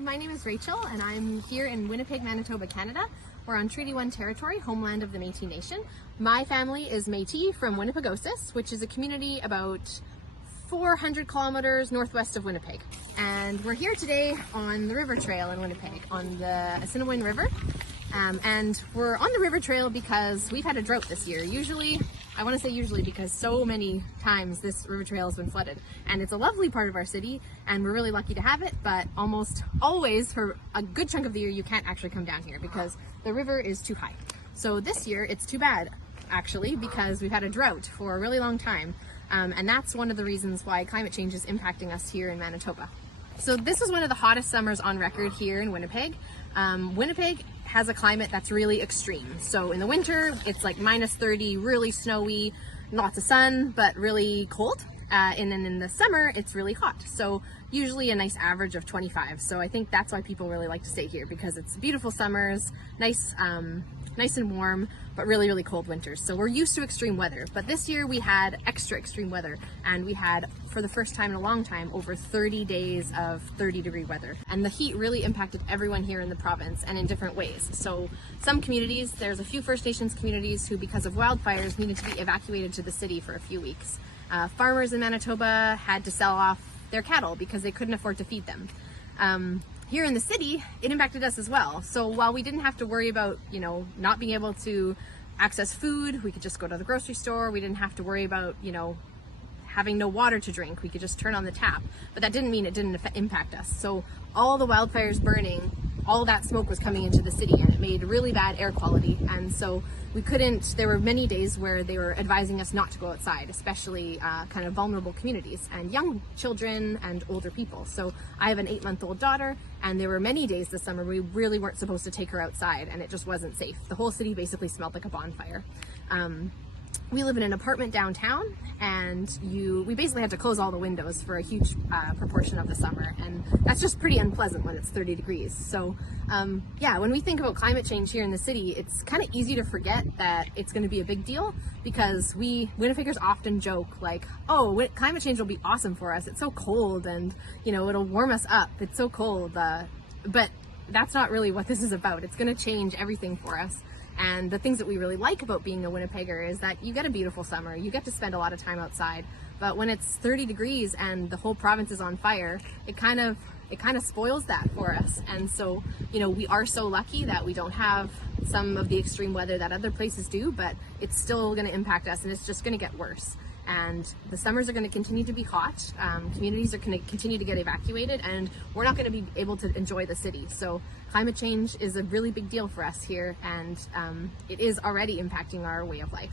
my name is Rachel and I'm here in Winnipeg, Manitoba, Canada. We're on Treaty 1 territory, homeland of the Métis Nation. My family is Métis from Winnipegosis, which is a community about 400 kilometers northwest of Winnipeg. And we're here today on the river trail in Winnipeg, on the Assiniboine River. And we're on the river trail because we've had a drought this year. I want to say usually because so many times this river trail has been flooded. And it's a lovely part of our city and we're really lucky to have it, but almost always for a good chunk of the year you can't actually come down here because the river is too high. So this year it's too bad actually because we've had a drought for a really long time. And that's one of the reasons why climate change is impacting us here in Manitoba. So this is one of the hottest summers on record here in Winnipeg. Winnipeg has a climate that's really extreme. So in the winter, it's like -30, really snowy, lots of sun, but really cold. And then in the summer, it's really hot. So usually a nice average of 25. So I think that's why people really like to stay here because it's beautiful summers, nice and warm, but really, really cold winters. So we're used to extreme weather, but this year we had extra extreme weather and we had, for the first time in a long time, over 30 days of 30-degree weather. And the heat really impacted everyone here in the province and in different ways. So some communities, there's a few First Nations communities who, because of wildfires, needed to be evacuated to the city for a few weeks. Farmers in Manitoba had to sell off their cattle because they couldn't afford to feed them. Here in the city, it impacted us as well. So while we didn't have to worry about, not being able to access food, we could just go to the grocery store. We didn't have to worry about, having no water to drink. We could just turn on the tap. But that didn't mean it didn't impact us. So all the wildfires burning, all that smoke was coming into the city and it made really bad air quality. And so there were many days where they were advising us not to go outside, especially kind of vulnerable communities and young children and older people. So I have an 8-month-old daughter and there were many days this summer we really weren't supposed to take her outside and it just wasn't safe. The whole city basically smelled like a bonfire. We live in an apartment downtown and we basically had to close all the windows for a huge proportion of the summer, and that's just pretty unpleasant when it's 30 degrees. So yeah, when we think about climate change here in the city, it's kind of easy to forget that it's going to be a big deal because Winnipeggers often joke like, oh, climate change will be awesome for us. It's so cold and it'll warm us up. It's so cold. But that's not really what this is about. It's going to change everything for us. And the things that we really like about being a Winnipegger is that you get a beautiful summer, you get to spend a lot of time outside, but when it's 30 degrees and the whole province is on fire, it kind of spoils that for us. And so, we are so lucky that we don't have some of the extreme weather that other places do, but it's still going to impact us and it's just going to get worse. And the summers are going to continue to be hot, communities are going to continue to get evacuated, and we're not going to be able to enjoy the city. So climate change is a really big deal for us here, and it is already impacting our way of life.